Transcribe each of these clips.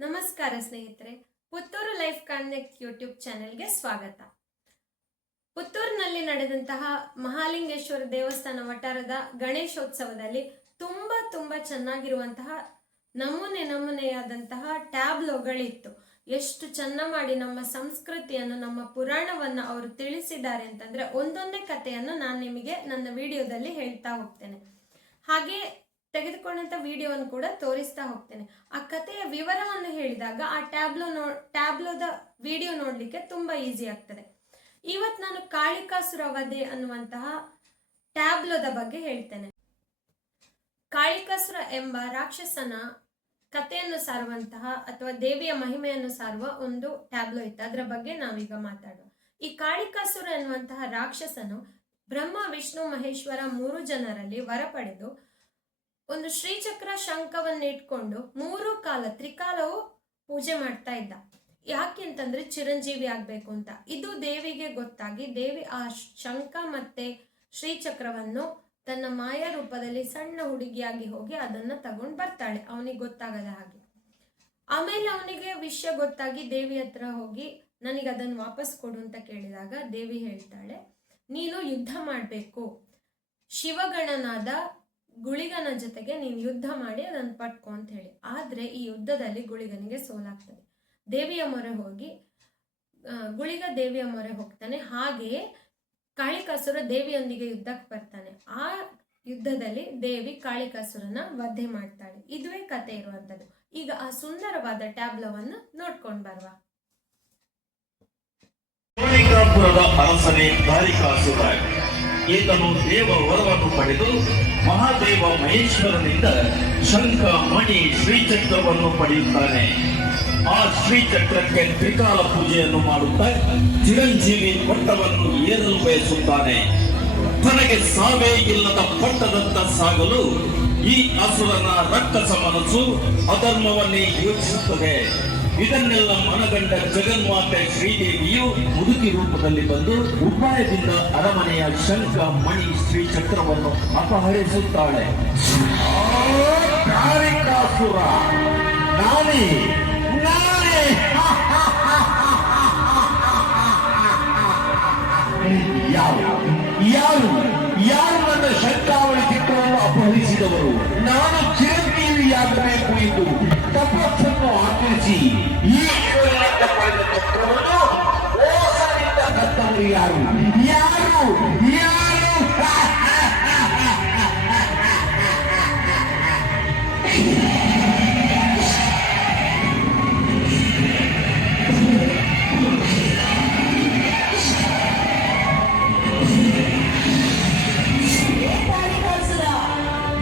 ನಮಸ್ಕಾರ ಸ್ನೇಹಿತರೆ, Puttur life connect YouTube ಚಾನೆಲ್ಗೆ ಸ್ವಾಗತ. ಪುತ್ತೂರಿನಲ್ಲಿ ನಡೆದಂತಹ ಮಹಾಲಿಂಗೇಶ್ವರ ದೇವಸ್ಥಾನ ವಠಾರದ ಗಣೇಶೋತ್ಸವದಲ್ಲಿ ತುಂಬಾ ಚೆನ್ನಾಗಿರುವಂತಹ ನಮೂನೆಯಾದಂತಹ ಟ್ಯಾಬ್ಲೋಗಳಿತ್ತು. ಎಷ್ಟು ಚೆನ್ನ ಮಾಡಿ ನಮ್ಮ ಸಂಸ್ಕೃತಿಯನ್ನು, ನಮ್ಮ ಪುರಾಣವನ್ನು ಅವರು ತಿಳಿಸಿದ್ದಾರೆ ಅಂತಂದ್ರೆ ಒಂದೊಂದೇ ಕಥೆಯನ್ನು ನಾನು ನಿಮಗೆ ನನ್ನ ವಿಡಿಯೋದಲ್ಲಿ ಹೇಳ್ತಾ ಹೋಗ್ತೇನೆ. ಹಾಗೆ ತೆಗೆದುಕೊಂಡಂತ ವಿಡಿಯೋವನ್ನು ಕೂಡ ತೋರಿಸ್ತಾ ಹೋಗ್ತೇನೆ. ಆ ಕಥೆಯ ವಿವರವನ್ನು ಹೇಳಿದಾಗ ಆ ಟ್ಯಾಬ್ಲೋದ ವಿಡಿಯೋ ನೋಡ್ಲಿಕ್ಕೆ ತುಂಬಾ ಈಸಿ ಆಗ್ತದೆ. ಇವತ್ತು ನಾನು ಕಾಳಿಕಾಸುರ ವಧೆ ಅನ್ನುವಂತಹ ಟ್ಯಾಬ್ಲೋದ ಬಗ್ಗೆ ಹೇಳ್ತೇನೆ. ಕಾಳಿಕಾಸುರ ಎಂಬ ರಾಕ್ಷಸನ ಕಥೆಯನ್ನು ಸಾರುವಂತಹ ಅಥವಾ ದೇವಿಯ ಮಹಿಮೆಯನ್ನು ಸಾರುವ ಒಂದು ಟ್ಯಾಬ್ಲೋ ಇತ್ತು. ಅದರ ಬಗ್ಗೆ ನಾವೀಗ ಮಾತಾಡುವ. ಈ ಕಾಳಿಕಾಸುರ ಎನ್ನುವಂತಹ ರಾಕ್ಷಸನು ಬ್ರಹ್ಮ, ವಿಷ್ಣು, ಮಹೇಶ್ವರ 3 ಜನರಲ್ಲಿ ವರ ಪಡೆದು ಒಂದು ಶ್ರೀಚಕ್ರ ಶಂಖವನ್ನು ಇಟ್ಕೊಂಡು 3 ಕಾಲ ತ್ರಿಕಾಲವು ಪೂಜೆ ಮಾಡ್ತಾ ಇದ್ದ. ಯಾಕೆ ಅಂತಂದ್ರೆ ಚಿರಂಜೀವಿ ಆಗ್ಬೇಕು ಅಂತ. ಇದು ದೇವಿಗೆ ಗೊತ್ತಾಗಿ ದೇವಿ ಆ ಶಂಖ ಮತ್ತೆ ಶ್ರೀಚಕ್ರವನ್ನು ತನ್ನ ಮಾಯಾ ರೂಪದಲ್ಲಿ ಸಣ್ಣ ಹುಡುಗಿಯಾಗಿ ಹೋಗಿ ಅದನ್ನ ತಗೊಂಡು ಬರ್ತಾಳೆ, ಅವನಿಗೆ ಗೊತ್ತಾಗದ ಹಾಗೆ. ಆಮೇಲೆ ಅವನಿಗೆ ವಿಷಯ ಗೊತ್ತಾಗಿ ದೇವಿ ಹತ್ರ ಹೋಗಿ ನನಗೆ ಅದನ್ನು ವಾಪಸ್ ಕೊಡು ಅಂತ ಕೇಳಿದಾಗ ದೇವಿ ಹೇಳ್ತಾಳೆ, ನೀನು ಯುದ್ಧ ಮಾಡಬೇಕು, ಶಿವಗಣನಾದ ಗುಳಿಗನ ಜೊತೆಗೆ ನೀನು ಯುದ್ಧ ಮಾಡಿ ಅದನ್ನು ಪಟ್ಕೊ ಅಂತ ಹೇಳಿ. ಆದ್ರೆ ಈ ಯುದ್ಧದಲ್ಲಿ ಗುಳಿಗನಿಗೆ ಸೋಲಾಗ್ತದೆ. ದೇವಿಯ ಮೊರೆ ಹೋಗಿ ಗುಳಿಗ ದೇವಿಯ ಮೊರೆ ಹೋಗ್ತಾನೆ. ಹಾಗೆಯೇ ಕಾಳಿಕಾಸುರ ದೇವಿಯೊಂದಿಗೆ ಯುದ್ಧಕ್ಕೆ ಬರ್ತಾನೆ. ಆ ಯುದ್ಧದಲ್ಲಿ ದೇವಿ ಕಾಳಿಕಾಸುರನ ವಧೆ ಮಾಡ್ತಾಳೆ. ಇದುವೇ ಕತೆ ಇರುವಂತದ್ದು. ಈಗ ಆ ಸುಂದರವಾದ ಟ್ಯಾಬ್ಲೋವನ್ನು ನೋಡ್ಕೊಂಡು ಬರುವ. ಅರಸನೇ ಕಾಳಿಕಾಸುರ ಈತನು ದೇವ ವರವನ್ನು ಪಡೆದು ಮಹಾದೇವ ಮಹೇಶ್ವರನಿಂದ ಶಂಖ, ಮಣಿ, ಶ್ರೀಚಕ್ರವನ್ನು ಪಡೆಯುತ್ತಾನೆ. ಆ ಶ್ರೀಚಕ್ರಕ್ಕೆ ತ್ರಿಕಾಲ ಪೂಜೆಯನ್ನು ಮಾಡುತ್ತಾ ಚಿರಂಜೀವಿ ಪಟ್ಟವನ್ನು ಏರಲು ಬಯಸುತ್ತಾನೆ. ತನಗೆ ಸಾವೇ ಇಲ್ಲದ ಪಟ್ಟದತ್ತ ಸಾಗಲು ಈ ಅಸುರನ ರಕ್ಕಸ ಮನಸ್ಸು ಅಧರ್ಮವನ್ನೇ ಯೋಚಿಸುತ್ತದೆ. ಇದನ್ನೆಲ್ಲ ಮನಗಂಡ ಜಗನ್ಮಾತೆ ಶ್ರೀದೇವಿಯು ಮುದುಕಿ ರೂಪದಲ್ಲಿ ಬಂದು ಉಪಾಯದಿಂದ ಅರಮನೆಯ ಶಂಖ, ಮಣಿ, ಶ್ರೀಚಕ್ರವನ್ನು ಅಪಹರಿಸುತ್ತಾಳೆ. ಕಾಳಿಕಾಸುರ ನಾನೇ ಯಾರು ನನ್ನ ಶಂಖಾವಳಿ ಚಿತ್ರವನ್ನು ಅಪಹರಿಸಿದವರು? ನಾನು ಚಿರಂಜೀವಿಯಾಗಬೇಕು ಎಂದು ತಪಸ್ಸನ್ನು ಆಚರಿಸಿ ಈ ಪಡೆದ ಚಕ್ರವನ್ನು ಮೋಸದಿಂದ ಕದ್ದವರು ಯಾರು?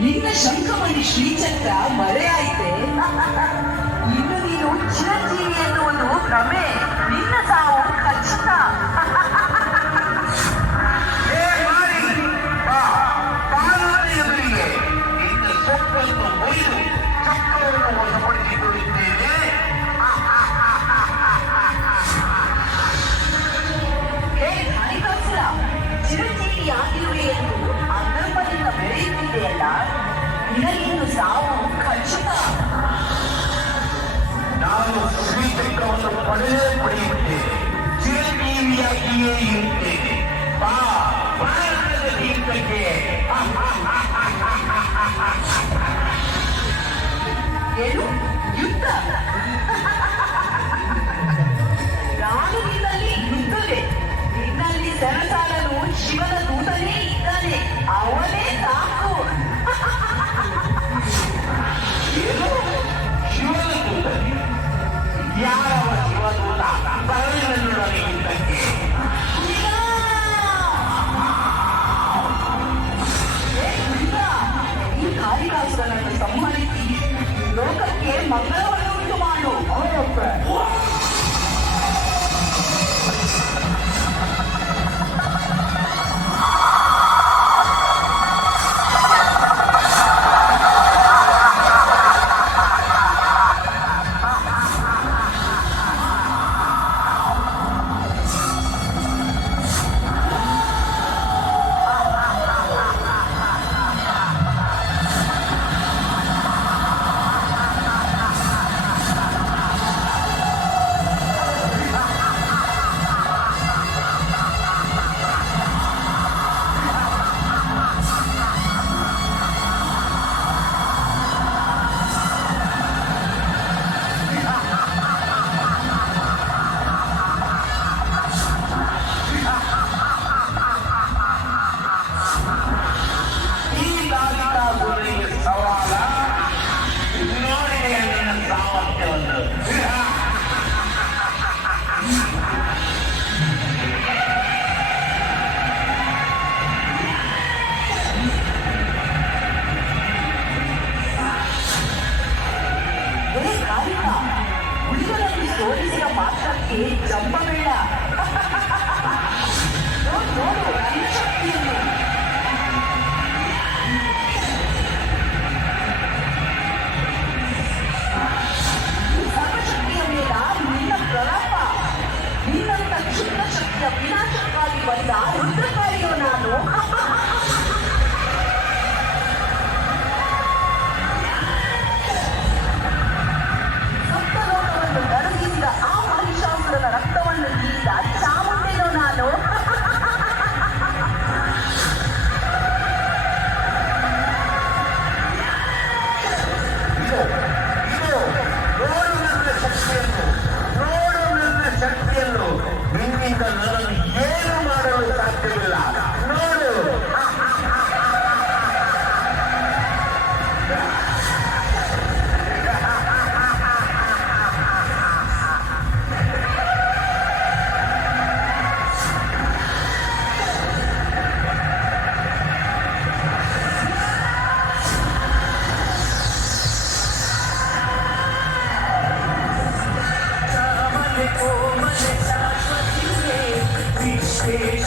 ನಿನ್ನ ಶಂಖಮಣಿ ಶ್ರೀಚಕ್ರ ಮರೆಯಾಯಿತೆ. ಇನ್ನು ನೀನು ಚಿರಂಜೀವಿ ಎನ್ನುವುದು ಭ್ರಮೆ. ನಿನ್ನ ಸಾವು ಖಚಿತ. ಚಿರಂಜೀವಿ ಆಗಿರುವೆ ಎಂದು ಅಧರ್ಮದಿಂದ ಬೆಳೆಯುತ್ತಿದೆಯಲ್ಲ, ನಿನಗೇನು ಸಾವು ಖಚಿತ. ನಾನು ಶ್ರೀಚಕ್ರವನ್ನು ಪಡೆಯುತ್ತೇನೆ, ಚಿರಂಜೀವಿಯಾಗಿಯೇ ಇರುತ್ತೇನೆ. ಏನು ಯುದ್ಧ? ನಾನು ನಿನ್ನಲ್ಲಿ ಯುದ್ಧವೇ. ನಿನ್ನಲ್ಲಿ ಸೆಣಸಾಡಲು ಶಿವನ ದೂತನೇ ಇದ್ದಾನೆ, ಅವನೇ ಸಾಕು. ಏನು ಶಿವನ ದೂತ? ಯಾವ ಶಿವದೂತ ಬರಲಿಲ್ಲ ಯುದ್ಧಕ್ಕೆ? ಈ ಕಾಳಿಕಾಸುರನನ್ನು ಸಂಹರಿಸಿ ಲೋಕಕ್ಕೆ ಮಂಗಳವನ್ನು ಉಂಟು ಮಾಡು. ತೋರಿಸಿದ ಮಾತ್ರಕ್ಕೆ ಜಂಬಬೇಡ. ನೋಡು ನನ್ನ ಶಕ್ತಿಯನ್ನು. ಈ ಸರ್ವಶಕ್ತಿಯ ಮೇಲ ನಿನ್ನ ಪ್ರಲಾಪ. ನಿನ್ನಂತ ಕ್ಷುದ್ರ ಶಕ್ತಿಯ ವಿನಾಶಕ್ಕಾಗಿ ಬಂದ ರುದ್ರಕಾರಿಯೋ ನಾನು. ಸಪ್ತಲೋಕವನ್ನು ನಡುಗಿಸಿದ ಆ ಮಹಿಷಾಸುರನ ರಕ್ತವನ್ನು ಹೀರಿದ ಚಾಮುಂಡೇನೋ ನಾನು. ನೋಡು ನನ್ನ ಶಕ್ತಿಯನ್ನು, ನೋಡು ನನ್ನ ಶಕ್ತಿಯನ್ನು. ನಿನ್ನಿಂದ ನನ್ನನ್ನು ಏನು ಮಾಡಲು ಸಾಧ್ಯವಿಲ್ಲ. ನೋಡು. Shame.